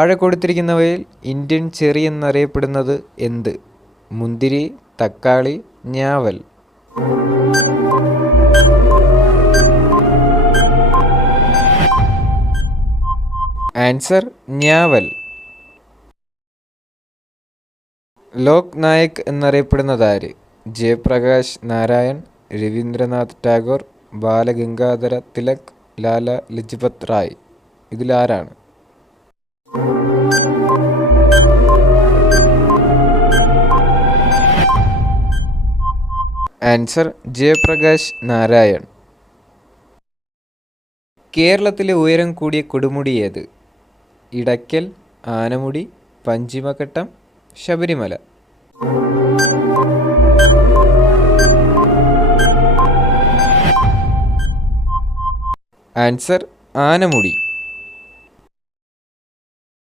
താഴെ കൊടുത്തിരിക്കുന്നവയിൽ Indian cherry എന്നറിയപ്പെടുന്നത് എന്ത്? മുന്തിരി, തക്കാളി, ഞാവൽ. ആൻസർ ഞാവൽ. ലോക് നായക് എന്നറിയപ്പെടുന്നത് ആര്? ജയപ്രകാശ് നാരായൺ, രവീന്ദ്രനാഥ് ടാഗോർ, ബാലഗംഗാധര തിലക്, ലാല ലജ്പത് റായ്. ഇതിലാരാണ്? ആൻസർ ജയപ്രകാശ് നാരായൺ. കേരളത്തിലെ ഉയരം കൂടിയ കൊടുമുടി ഏത്? ഇടയ്ക്കൽ, ആനമുടി, പഞ്ചിമഘട്ടം, ശബരിമല. ആൻസർ ആനമുടി.